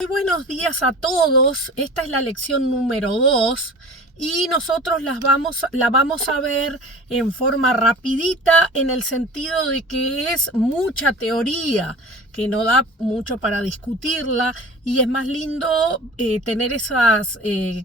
Muy buenos días a todos. Esta es la lección número 2 y nosotros la vamos a ver en forma rapidita, en el sentido de que es mucha teoría, que no da mucho para discutirla, y es más lindo tener esas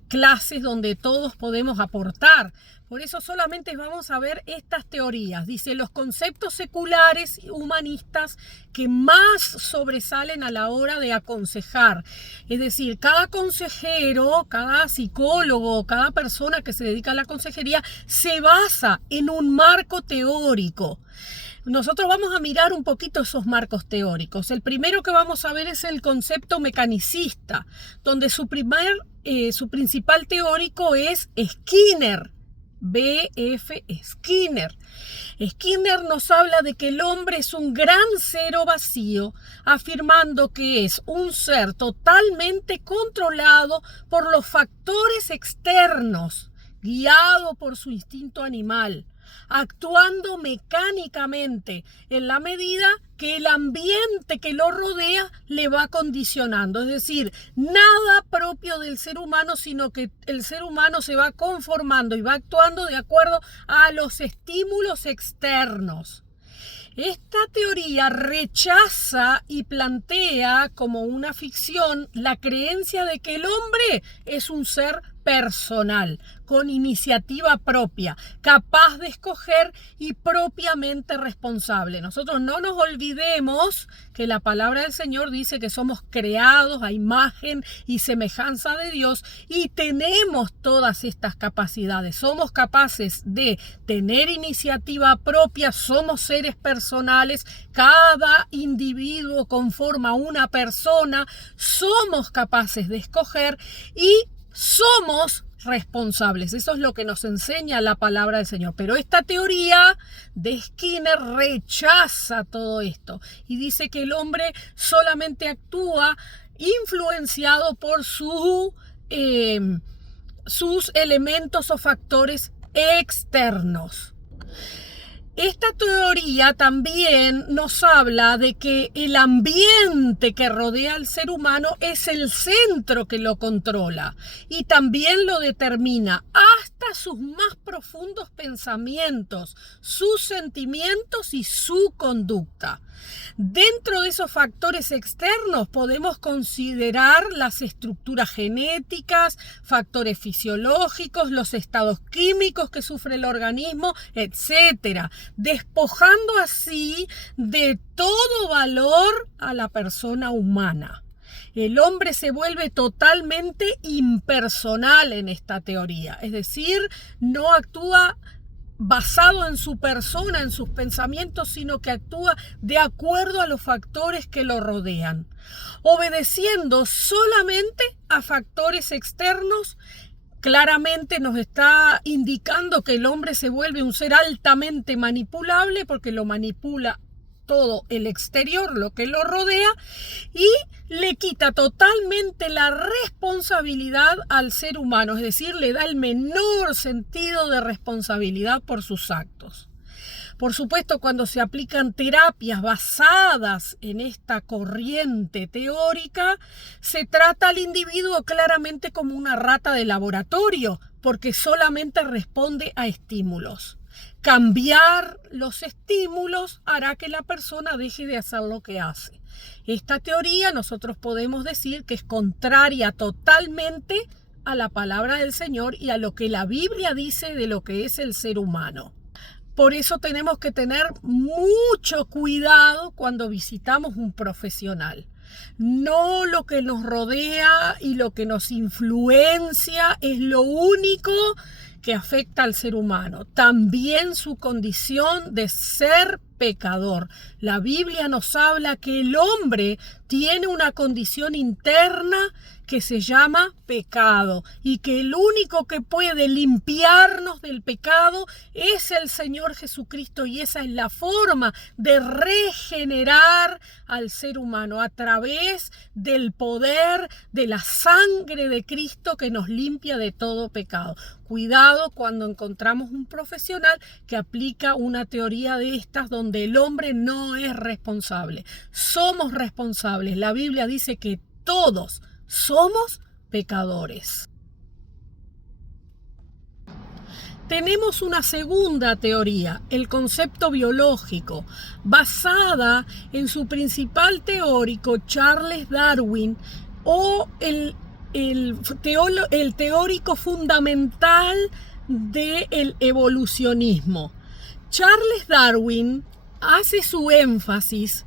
clases donde todos podemos aportar. Por eso solamente vamos a ver estas teorías. Dice, los conceptos seculares humanistas que más sobresalen a la hora de aconsejar. Es decir, cada consejero, cada psicólogo, cada persona que se dedica a la consejería se basa en un marco teórico. Nosotros vamos a mirar un poquito esos marcos teóricos. El primero que vamos a ver es el concepto mecanicista, donde su principal teórico es Skinner. B.F. Skinner. Skinner nos habla de que el hombre es un gran cero vacío, afirmando que es un ser totalmente controlado por los factores externos, guiado por su instinto animal, actuando mecánicamente en la medida que el ambiente que lo rodea le va condicionando. Es decir, nada propio del ser humano, sino que el ser humano se va conformando y va actuando de acuerdo a los estímulos externos. Esta teoría rechaza y plantea como una ficción la creencia de que el hombre es un ser personal, con iniciativa propia, capaz de escoger y propiamente responsable. Nosotros no nos olvidemos que la palabra del Señor dice que somos creados a imagen y semejanza de Dios y tenemos todas estas capacidades. Somos capaces de tener iniciativa propia, somos seres personales, cada individuo conforma una persona, somos capaces de escoger y somos responsables. Eso es lo que nos enseña la palabra del Señor. Pero esta teoría de Skinner rechaza todo esto y dice que el hombre solamente actúa influenciado por sus elementos o factores externos. Esta teoría también nos habla de que el ambiente que rodea al ser humano es el centro que lo controla y también lo determina hasta sus más profundos pensamientos, sus sentimientos y su conducta. Dentro de esos factores externos podemos considerar las estructuras genéticas, factores fisiológicos, los estados químicos que sufre el organismo, etcétera, despojando así de todo valor a la persona humana. El hombre se vuelve totalmente impersonal en esta teoría, es decir, no actúa basado en su persona, en sus pensamientos, sino que actúa de acuerdo a los factores que lo rodean, obedeciendo solamente a factores externos. Claramente nos está indicando que el hombre se vuelve un ser altamente manipulable porque lo manipula todo el exterior, lo que lo rodea, y le quita totalmente la responsabilidad al ser humano, es decir, le da el menor sentido de responsabilidad por sus actos. Por supuesto, cuando se aplican terapias basadas en esta corriente teórica, se trata al individuo claramente como una rata de laboratorio, porque solamente responde a estímulos. Cambiar los estímulos hará que la persona deje de hacer lo que hace. Esta teoría nosotros podemos decir que es contraria totalmente a la palabra del Señor y a lo que la Biblia dice de lo que es el ser humano. Por eso tenemos que tener mucho cuidado cuando visitamos un profesional. No lo que nos rodea y lo que nos influencia es lo único que afecta al ser humano. También su condición de ser pecador. La Biblia nos habla que el hombre tiene una condición interna que se llama pecado y que el único que puede limpiarnos del pecado es el Señor Jesucristo, y esa es la forma de regenerar al ser humano a través del poder de la sangre de Cristo que nos limpia de todo pecado. Cuidado cuando encontramos un profesional que aplica una teoría de estas donde el hombre no es responsable. Somos responsables. La Biblia dice que todos somos pecadores. Tenemos una segunda teoría, el concepto biológico, basada en su principal teórico, Charles Darwin, o el teórico fundamental del evolucionismo. Charles Darwin hace su énfasis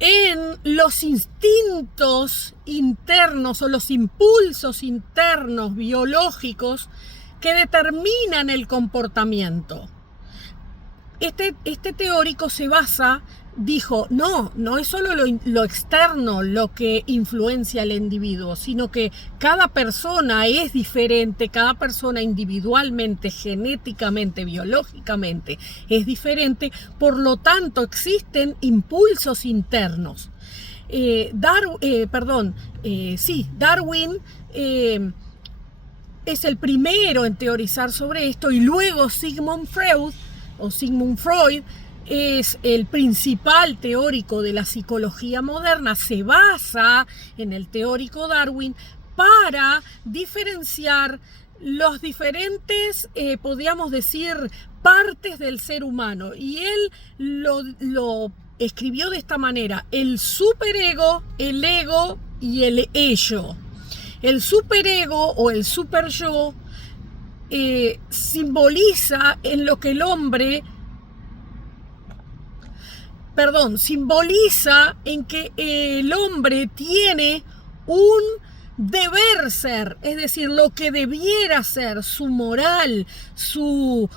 en los instintos internos o los impulsos internos biológicos que determinan el comportamiento. Este teórico se basa, dijo, no es solo lo externo lo que influencia al individuo, sino que cada persona es diferente, cada persona individualmente, genéticamente, biológicamente es diferente, por lo tanto existen impulsos internos. Darwin es el primero en teorizar sobre esto, y luego Sigmund Freud es el principal teórico de la psicología moderna. Se basa en el teórico Darwin para diferenciar los diferentes, podríamos decir, partes del ser humano, y él lo escribió de esta manera: el superego, el ego y el ello. El superego o el superyo simboliza en lo que simboliza en que el hombre tiene un deber ser, es decir, lo que debiera ser, su moral, su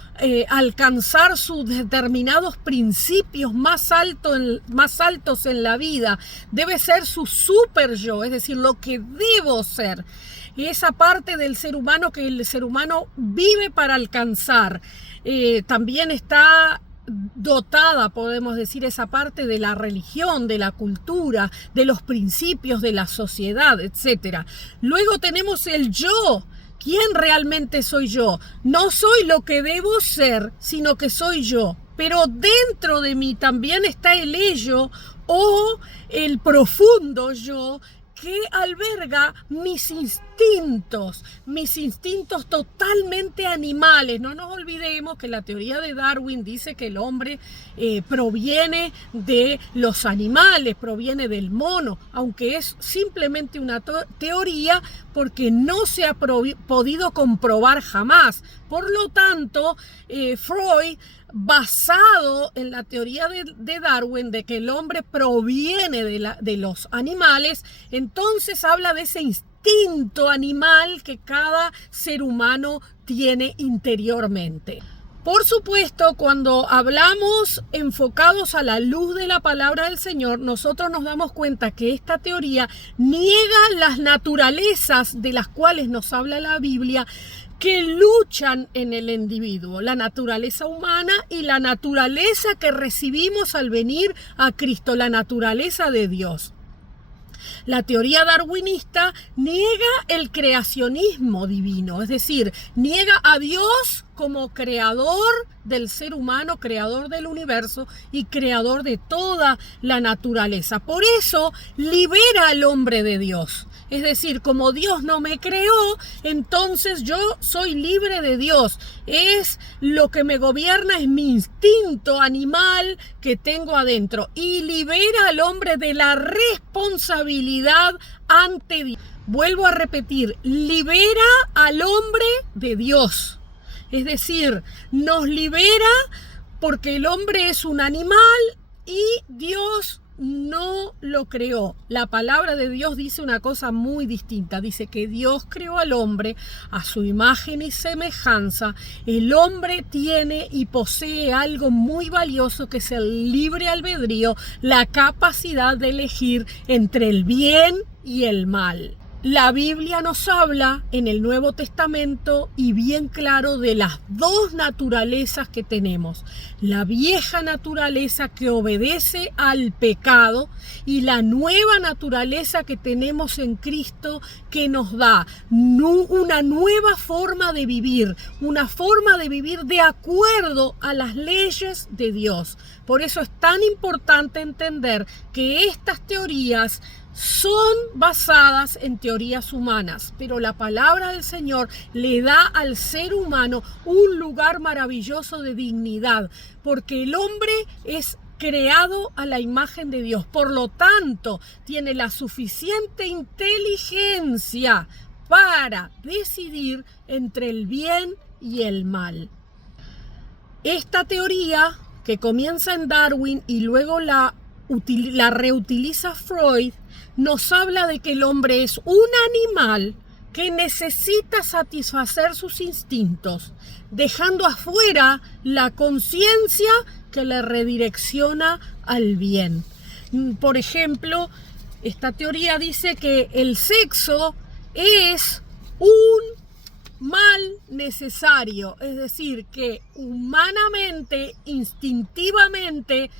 alcanzar sus determinados principios más altos en la vida, debe ser su super yo, es decir, lo que debo ser. Y esa parte del ser humano que el ser humano vive para alcanzar. También está dotada, podemos decir, esa parte de la religión, de la cultura, de los principios de la sociedad, etc. Luego tenemos el yo. ¿Quién realmente soy yo? No soy lo que debo ser, sino que soy yo. Pero dentro de mí también está el ello o el profundo yo, que alberga mis instintos totalmente animales. No nos olvidemos que la teoría de Darwin dice que el hombre proviene de los animales, proviene del mono, aunque es simplemente una teoría porque no se ha podido comprobar jamás. Por lo tanto, Freud, basado en la teoría de Darwin de que el hombre proviene de los animales, entonces habla de ese instinto animal que cada ser humano tiene interiormente. Por supuesto, cuando hablamos enfocados a la luz de la palabra del Señor, nosotros nos damos cuenta que esta teoría niega las naturalezas de las cuales nos habla la Biblia, que luchan en el individuo, la naturaleza humana y la naturaleza que recibimos al venir a Cristo, la naturaleza de Dios. La teoría darwinista niega el creacionismo divino, es decir, niega a Dios como creador del ser humano, creador del universo y creador de toda la naturaleza. Por eso libera al hombre de Dios. Es decir, como Dios no me creó, entonces yo soy libre de Dios. Es lo que me gobierna, es mi instinto animal que tengo adentro. Y libera al hombre de la responsabilidad ante Dios. Vuelvo a repetir, libera al hombre de Dios. Es decir, nos libera porque el hombre es un animal y Dios no lo creó. La palabra de Dios dice una cosa muy distinta. Dice que Dios creó al hombre a su imagen y semejanza. El hombre tiene y posee algo muy valioso, que es el libre albedrío, la capacidad de elegir entre el bien y el mal. La Biblia nos habla en el Nuevo Testamento y bien claro de las dos naturalezas que tenemos. La vieja naturaleza que obedece al pecado y la nueva naturaleza que tenemos en Cristo, que nos da una nueva forma de vivir, una forma de vivir de acuerdo a las leyes de Dios. Por eso es tan importante entender que estas teorías son basadas en teorías humanas, pero la palabra del Señor le da al ser humano un lugar maravilloso de dignidad, porque el hombre es creado a la imagen de Dios, por lo tanto tiene la suficiente inteligencia para decidir entre el bien y el mal. Esta teoría, que comienza en Darwin y luego la reutiliza Freud, nos habla de que el hombre es un animal que necesita satisfacer sus instintos, dejando afuera la conciencia que le redirecciona al bien. Por ejemplo, esta teoría dice que el sexo es un mal necesario, es decir, que humanamente, instintivamente,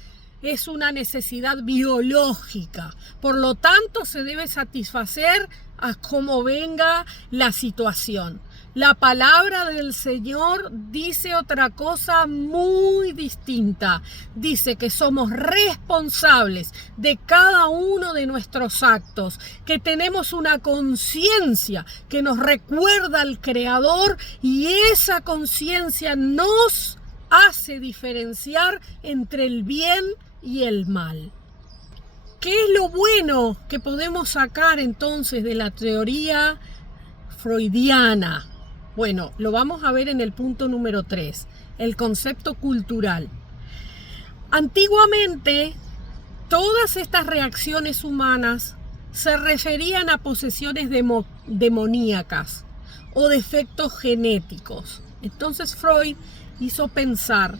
es una necesidad biológica. Por lo tanto, se debe satisfacer a cómo venga la situación. La palabra del Señor dice otra cosa muy distinta. Dice que somos responsables de cada uno de nuestros actos, que tenemos una conciencia que nos recuerda al Creador y esa conciencia nos hace diferenciar entre el bien y el mal. ¿Qué es lo bueno que podemos sacar entonces de la teoría freudiana? Bueno, lo vamos a ver en el punto número 3, el concepto cultural. Antiguamente, todas estas reacciones humanas se referían a posesiones demoníacas o defectos genéticos. Entonces Freud hizo pensar,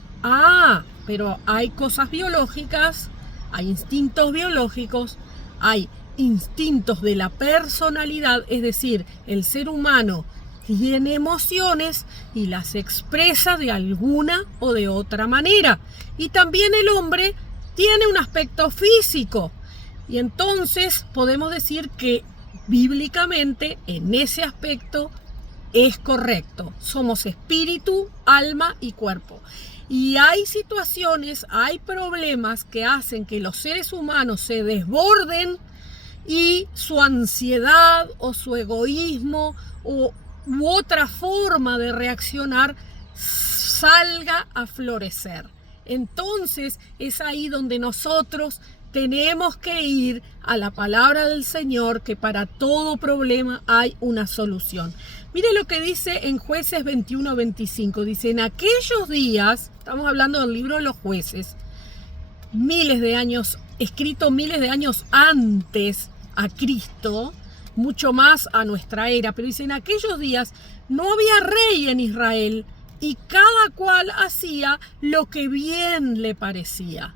pero hay cosas biológicas, hay instintos biológicos, hay instintos de la personalidad, es decir, el ser humano tiene emociones y las expresa de alguna o de otra manera. Y también el hombre tiene un aspecto físico. Y entonces podemos decir que bíblicamente en ese aspecto es correcto. Somos espíritu, alma y cuerpo. Y hay situaciones, hay problemas que hacen que los seres humanos se desborden y su ansiedad o su egoísmo u otra forma de reaccionar salga a florecer. Entonces es ahí donde nosotros tenemos que ir a la palabra del Señor, que para todo problema hay una solución. Mire lo que dice en Jueces 21-25. Dice, en aquellos días, estamos hablando del libro de los Jueces, miles de años, escrito miles de años antes a Cristo, mucho más a nuestra era, pero dice, en aquellos días no había rey en Israel y cada cual hacía lo que bien le parecía.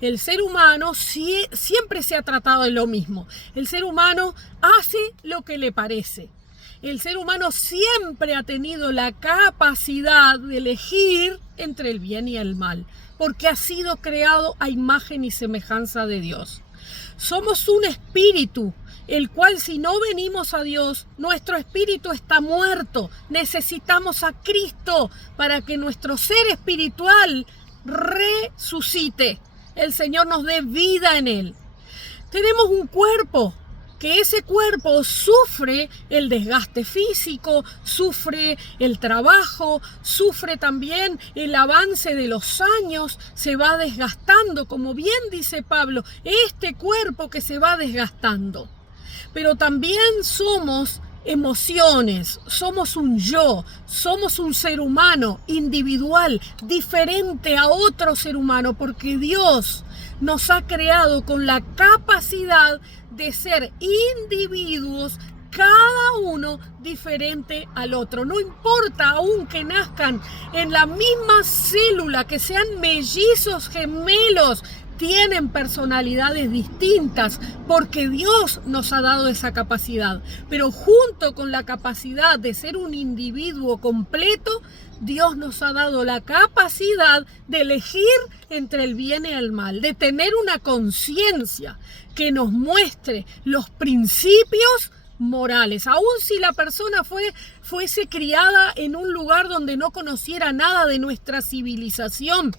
El ser humano siempre se ha tratado de lo mismo. El ser humano hace lo que le parece. El ser humano siempre ha tenido la capacidad de elegir entre el bien y el mal, porque ha sido creado a imagen y semejanza de Dios. Somos un espíritu, el cual si no venimos a Dios, nuestro espíritu está muerto. Necesitamos a Cristo para que nuestro ser espiritual resucite. El Señor nos dé vida en él. Tenemos un cuerpo, que ese cuerpo sufre el desgaste físico, sufre el trabajo, sufre también el avance de los años, se va desgastando, como bien dice Pablo, este cuerpo que se va desgastando. Pero también somos emociones, somos un yo, somos un ser humano individual, diferente a otro ser humano, porque Dios nos ha creado con la capacidad de ser individuos, cada uno diferente al otro. No importa aún que nazcan en la misma célula, que sean mellizos gemelos, tienen personalidades distintas porque Dios nos ha dado esa capacidad. Pero junto con la capacidad de ser un individuo completo, Dios nos ha dado la capacidad de elegir entre el bien y el mal, de tener una conciencia que nos muestre los principios morales. Aun si la persona fuese criada en un lugar donde no conociera nada de nuestra civilización,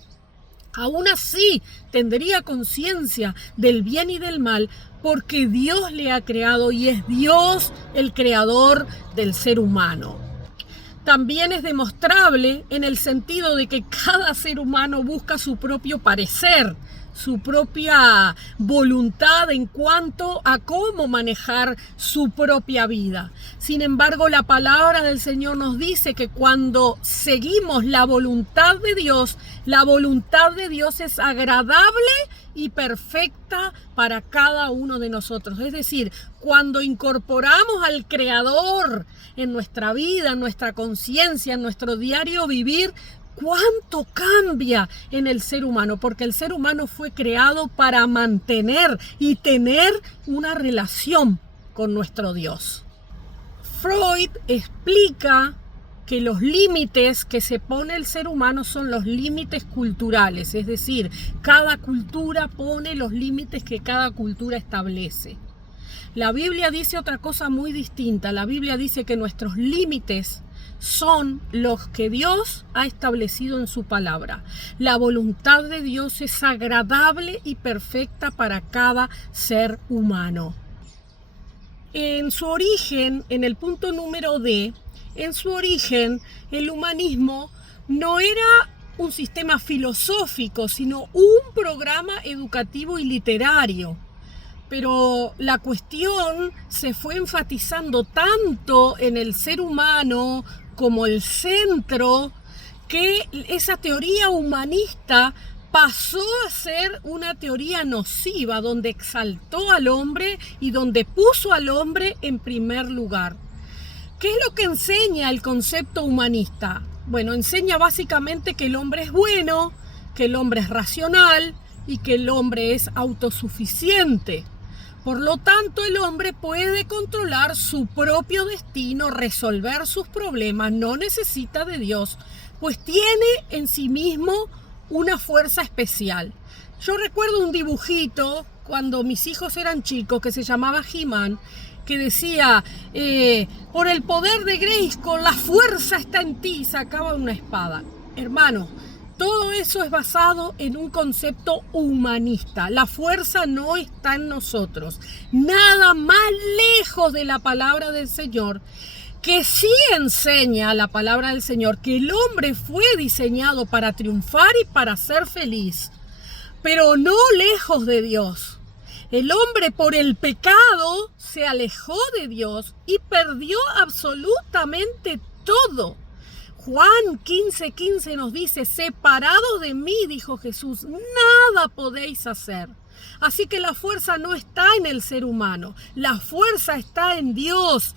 aún así tendría conciencia del bien y del mal, porque Dios le ha creado y es Dios el creador del ser humano. También es demostrable en el sentido de que cada ser humano busca su propio parecer, su propia voluntad en cuanto a cómo manejar su propia vida. Sin embargo, la palabra del Señor nos dice que cuando seguimos la voluntad de Dios es agradable y perfecta para cada uno de nosotros. Es decir, cuando incorporamos al Creador en nuestra vida, en nuestra conciencia, en nuestro diario vivir, ¿cuánto cambia en el ser humano? Porque el ser humano fue creado para mantener y tener una relación con nuestro Dios. Freud explica que los límites que se pone el ser humano son los límites culturales, es decir, cada cultura pone los límites que cada cultura establece. La Biblia dice otra cosa muy distinta. La Biblia dice que nuestros límites son los que Dios ha establecido en su palabra. La voluntad de Dios es agradable y perfecta para cada ser humano. En su origen, en el punto número D, en su origen, el humanismo no era un sistema filosófico, sino un programa educativo y literario. Pero la cuestión se fue enfatizando tanto en el ser humano como el centro, que esa teoría humanista pasó a ser una teoría nociva, donde exaltó al hombre y donde puso al hombre en primer lugar. ¿Qué es lo que enseña el concepto humanista? Bueno, enseña básicamente que el hombre es bueno, que el hombre es racional y que el hombre es autosuficiente. Por lo tanto, el hombre puede controlar su propio destino, resolver sus problemas, no necesita de Dios, pues tiene en sí mismo una fuerza especial. Yo recuerdo un dibujito cuando mis hijos eran chicos que se llamaba He-Man, que decía, por el poder de Grayskull, la fuerza está en ti, y sacaba una espada. Hermano, todo eso es basado en un concepto humanista. La fuerza no está en nosotros. Nada más lejos de la palabra del Señor, que sí enseña la palabra del Señor, que el hombre fue diseñado para triunfar y para ser feliz, pero no lejos de Dios. El hombre por el pecado se alejó de Dios y perdió absolutamente todo. Juan 15:15 nos dice, separados de mí, dijo Jesús, nada podéis hacer. Así que la fuerza no está en el ser humano, la fuerza está en Dios,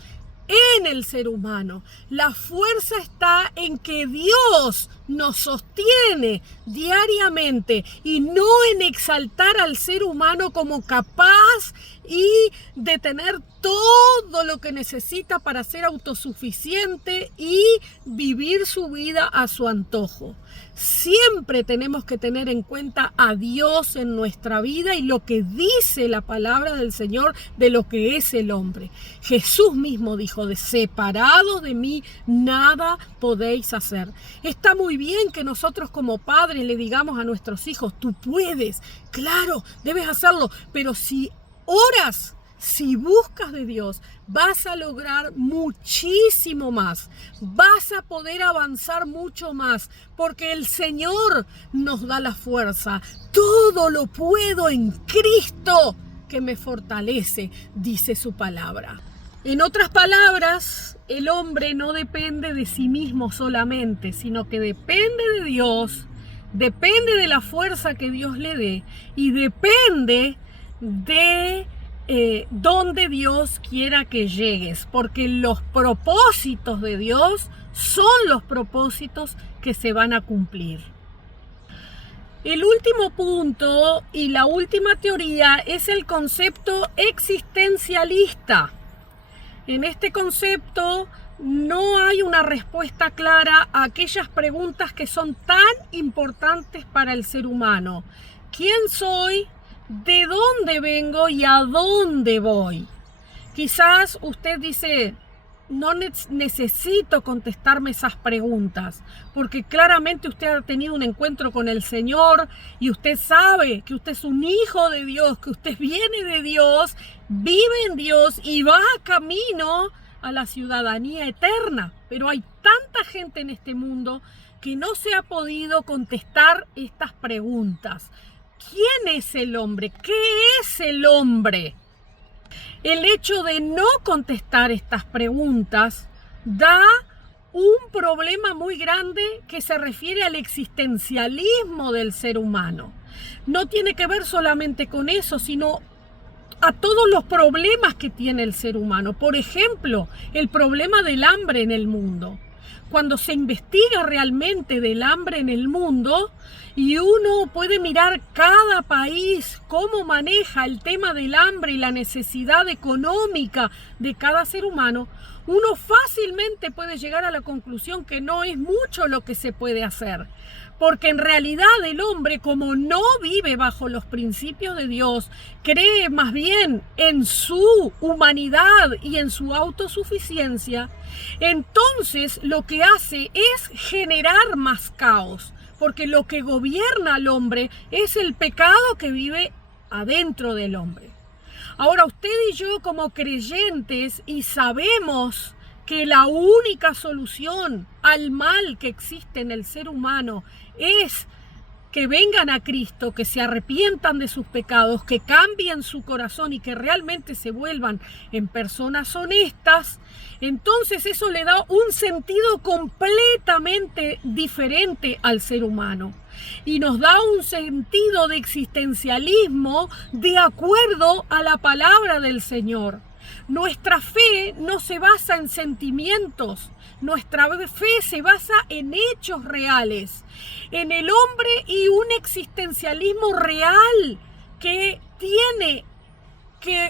en el ser humano. La fuerza está en que Dios nos sostiene diariamente y no en exaltar al ser humano como capaz y de tener todo lo que necesita para ser autosuficiente y vivir su vida a su antojo. Siempre tenemos que tener en cuenta a Dios en nuestra vida y lo que dice la palabra del Señor de lo que es el hombre. Jesús mismo dijo, de separados de mí nada podéis hacer. Está muy bien que nosotros como padres le digamos a nuestros hijos, tú puedes, claro, debes hacerlo, pero si oras, si buscas de Dios, vas a lograr muchísimo más, vas a poder avanzar mucho más, porque el Señor nos da la fuerza. Todo lo puedo en Cristo que me fortalece, dice su palabra. En otras palabras, el hombre no depende de sí mismo solamente, sino que depende de Dios, depende de la fuerza que Dios le dé y depende de donde Dios quiera que llegues, porque los propósitos de Dios son los propósitos que se van a cumplir. El último punto y la última teoría es el concepto existencialista. En este concepto no hay una respuesta clara a aquellas preguntas que son tan importantes para el ser humano. ¿Quién soy? ¿De dónde vengo y a dónde voy? Quizás usted dice, necesito contestarme esas preguntas, porque claramente usted ha tenido un encuentro con el Señor y usted sabe que usted es un hijo de Dios, que usted viene de Dios, vive en Dios y va camino a la ciudadanía eterna. Pero hay tanta gente en este mundo que no se ha podido contestar estas preguntas. ¿Quién es el hombre? ¿Qué es el hombre? El hecho de no contestar estas preguntas da un problema muy grande que se refiere al existencialismo del ser humano. No tiene que ver solamente con eso, sino a todos los problemas que tiene el ser humano. Por ejemplo, el problema del hambre en el mundo. Cuando se investiga realmente del hambre en el mundo y uno puede mirar cada país, cómo maneja el tema del hambre y la necesidad económica de cada ser humano, uno fácilmente puede llegar a la conclusión que no es mucho lo que se puede hacer. Porque en realidad el hombre, como no vive bajo los principios de Dios, cree más bien en su humanidad y en su autosuficiencia, entonces lo que hace es generar más caos, porque lo que gobierna al hombre es el pecado que vive adentro del hombre. Ahora, usted y yo como creyentes y sabemos que la única solución al mal que existe en el ser humano es que vengan a Cristo, que se arrepientan de sus pecados, que cambien su corazón y que realmente se vuelvan en personas honestas, entonces eso le da un sentido completamente diferente al ser humano y nos da un sentido de existencialismo de acuerdo a la palabra del Señor. Nuestra fe no se basa en sentimientos, nuestra fe se basa en hechos reales, en el hombre y un existencialismo real que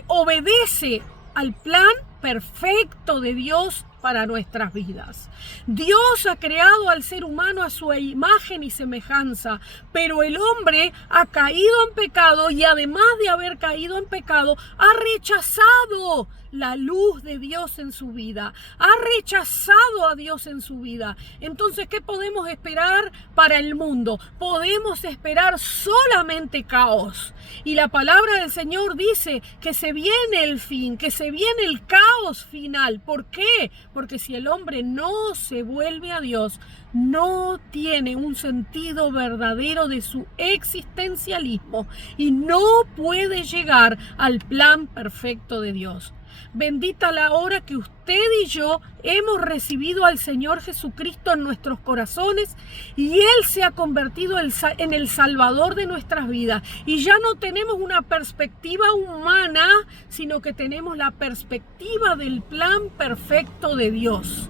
obedece al plan perfecto de Dios para nuestras vidas. Dios ha creado al ser humano a su imagen y semejanza, pero el hombre ha caído en pecado y además de haber caído en pecado, ha rechazado la luz de Dios en su vida, ha rechazado a Dios en su vida. Entonces, ¿qué podemos esperar para el mundo? Podemos esperar solamente caos. Y la palabra del Señor dice que se viene el fin, que se viene el caos final. ¿Por qué? Porque si el hombre no se vuelve a Dios, no tiene un sentido verdadero de su existencialismo y no puede llegar al plan perfecto de Dios. Bendita la hora que usted y yo hemos recibido al Señor Jesucristo en nuestros corazones y Él se ha convertido en el Salvador de nuestras vidas. Y ya no tenemos una perspectiva humana, sino que tenemos la perspectiva del plan perfecto de Dios.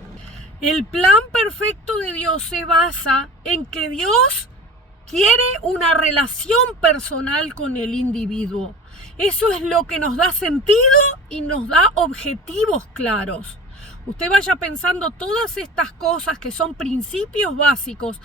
El plan perfecto de Dios se basa en que Dios quiere una relación personal con el individuo. Eso es lo que nos da sentido y nos da objetivos claros. Usted vaya pensando todas estas cosas que son principios básicos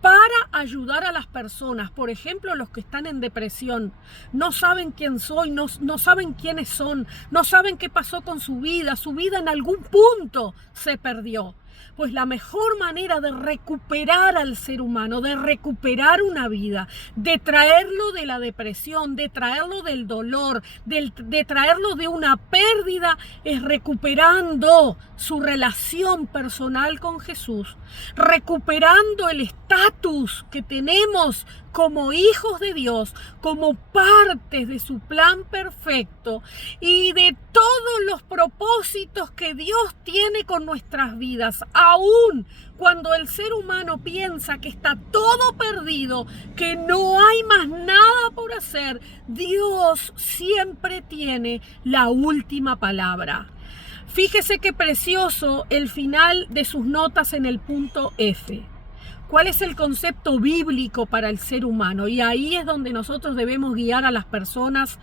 para ayudar a las personas. Por ejemplo, los que están en depresión, no saben quién soy, no saben quiénes son, no saben qué pasó con su vida en algún punto se perdió. Pues la mejor manera de recuperar al ser humano, de recuperar una vida, de traerlo de la depresión, de traerlo del dolor, de traerlo de una pérdida, es recuperando su relación personal con Jesús, recuperando el estatus que tenemos como hijos de Dios, como partes de su plan perfecto y de todos los propósitos que Dios tiene con nuestras vidas, aun cuando el ser humano piensa que está todo perdido, que no hay más nada por hacer. Dios siempre tiene la última palabra. Fíjese qué precioso el final de sus notas en el punto F. ¿Cuál es el concepto bíblico para el ser humano? Y ahí es donde nosotros debemos guiar a las personas,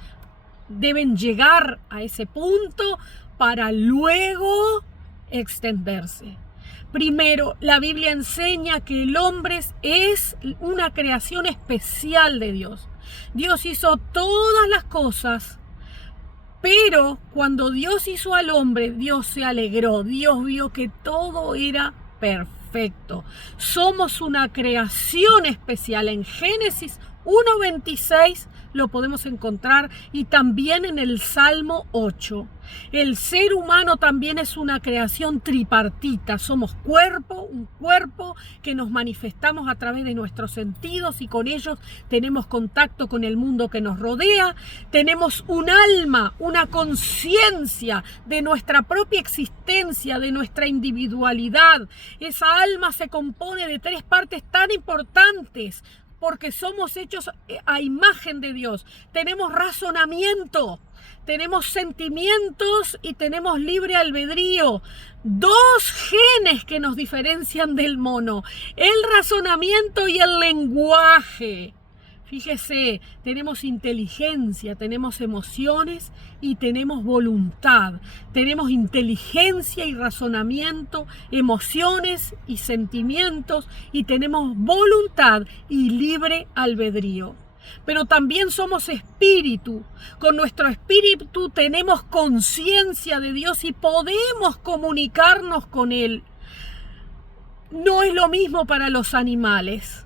deben llegar a ese punto para luego extenderse. Primero, la Biblia enseña que el hombre es una creación especial de Dios. Dios hizo todas las cosas Pero cuando Dios hizo al hombre, Dios se alegró. Dios vio que todo era perfecto. Somos una creación especial. En Génesis 1:26 lo podemos encontrar, y también en el Salmo 8. El ser humano también es una creación tripartita. Somos un cuerpo que nos manifestamos a través de nuestros sentidos y con ellos tenemos contacto con el mundo que nos rodea. Tenemos un alma, una conciencia de nuestra propia existencia, de nuestra individualidad. Esa alma se compone de 3 partes tan importantes, porque somos hechos a imagen de Dios. Tenemos razonamiento, tenemos sentimientos y tenemos libre albedrío. 2 genes que nos diferencian del mono: el razonamiento y el lenguaje. Fíjese, tenemos inteligencia, tenemos emociones y tenemos voluntad. Tenemos inteligencia y razonamiento, emociones y sentimientos, y tenemos voluntad y libre albedrío. Pero también somos espíritu. Con nuestro espíritu tenemos conciencia de Dios y podemos comunicarnos con Él. No es lo mismo para los animales.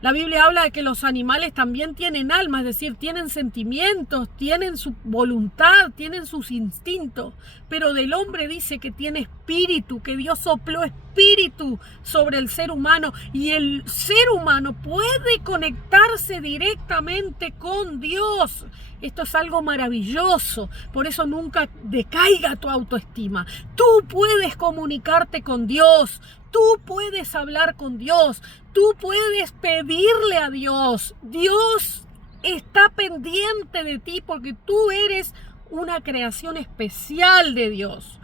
La Biblia habla de que los animales también tienen alma, es decir, tienen sentimientos, tienen su voluntad, tienen sus instintos. Pero del hombre dice que tiene espíritu, que Dios sopló espíritu sobre el ser humano, y el ser humano puede conectarse directamente con Dios. Esto es algo maravilloso, por eso nunca decaiga tu autoestima. Tú puedes comunicarte con Dios, tú puedes hablar con Dios, tú puedes pedirle a Dios. Dios está pendiente de ti porque tú eres una creación especial de Dios.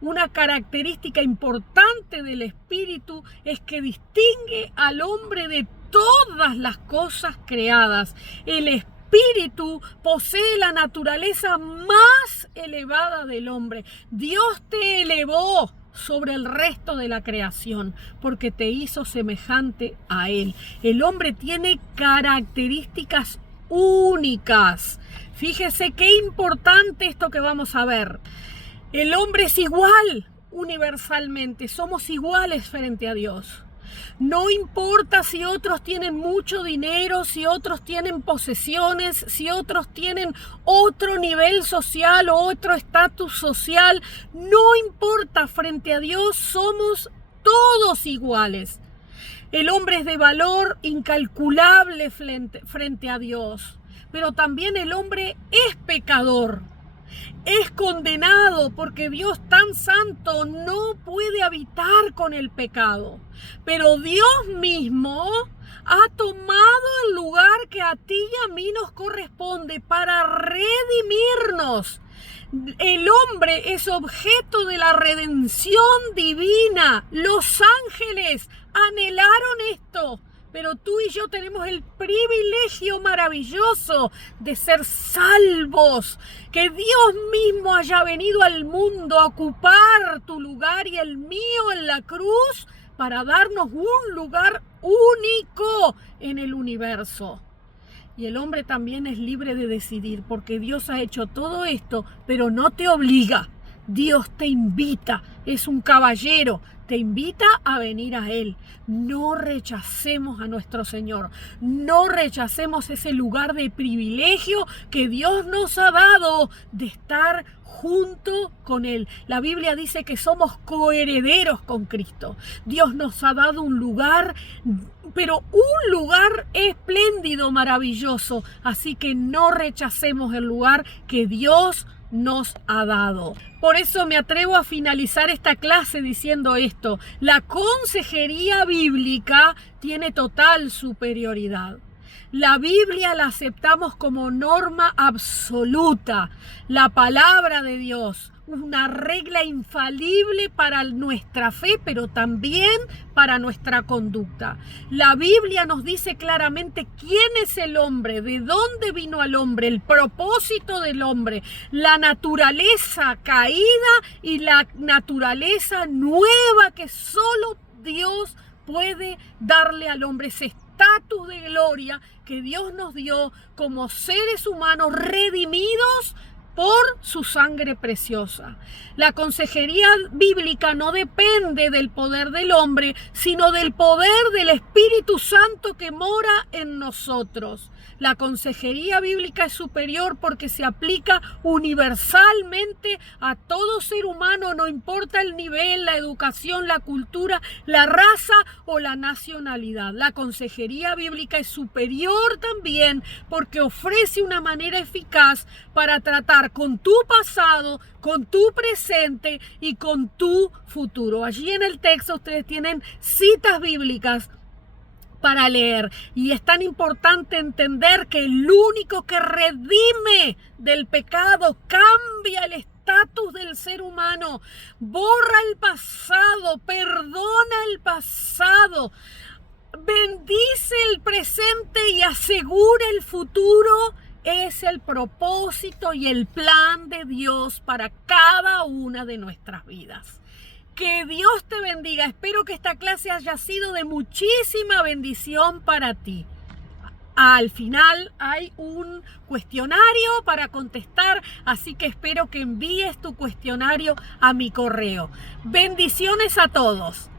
Una característica importante del espíritu es que distingue al hombre de todas las cosas creadas. El espíritu posee la naturaleza más elevada del hombre. Dios te elevó sobre el resto de la creación porque te hizo semejante a Él. El hombre tiene características únicas. Fíjese qué importante esto que vamos a ver. El hombre es igual universalmente. Somos iguales frente a Dios. No importa si otros tienen mucho dinero, si otros tienen posesiones, si otros tienen otro nivel social o otro estatus social. No importa, frente a Dios somos todos iguales. El hombre es de valor incalculable frente a Dios, pero también el hombre es pecador. Es condenado porque Dios tan santo no puede habitar con el pecado. Pero Dios mismo ha tomado el lugar que a ti y a mí nos corresponde para redimirnos. El hombre es objeto de la redención divina. Los ángeles anhelaron esto. Pero tú y yo tenemos el privilegio maravilloso de ser salvos. Que Dios mismo haya venido al mundo a ocupar tu lugar y el mío en la cruz para darnos un lugar único en el universo. Y el hombre también es libre de decidir, porque Dios ha hecho todo esto, pero no te obliga. Dios te invita, es un caballero. Te invita a venir a Él. No rechacemos a nuestro Señor. No rechacemos ese lugar de privilegio que Dios nos ha dado de estar junto con Él. La Biblia dice que somos coherederos con Cristo. Dios nos ha dado un lugar, pero un lugar espléndido, maravilloso. Así que no rechacemos el lugar que Dios nos ha dado. Por eso me atrevo a finalizar esta clase diciendo esto: la consejería bíblica tiene total superioridad. La Biblia la aceptamos como norma absoluta, la palabra de Dios, una regla infalible para nuestra fe, pero también para nuestra conducta. La Biblia nos dice claramente quién es el hombre, de dónde vino al hombre, el propósito del hombre, la naturaleza caída y la naturaleza nueva que solo Dios puede darle al hombre, ese estatus de gloria que Dios nos dio como seres humanos redimidos por su sangre preciosa. La consejería bíblica no depende del poder del hombre, sino del poder del Espíritu Santo que mora en nosotros. La consejería bíblica es superior porque se aplica universalmente a todo ser humano, no importa el nivel, la educación, la cultura, la raza o la nacionalidad. La consejería bíblica es superior también porque ofrece una manera eficaz para tratar con tu pasado, con tu presente y con tu futuro. Allí en el texto ustedes tienen citas bíblicas para leer, y es tan importante entender que el único que redime del pecado, cambia el estatus del ser humano, borra el pasado, perdona el pasado, bendice el presente y asegura el futuro, es el propósito y el plan de Dios para cada una de nuestras vidas. Que Dios te bendiga. Espero que esta clase haya sido de muchísima bendición para ti. Al final hay un cuestionario para contestar, así que espero que envíes tu cuestionario a mi correo. Bendiciones a todos.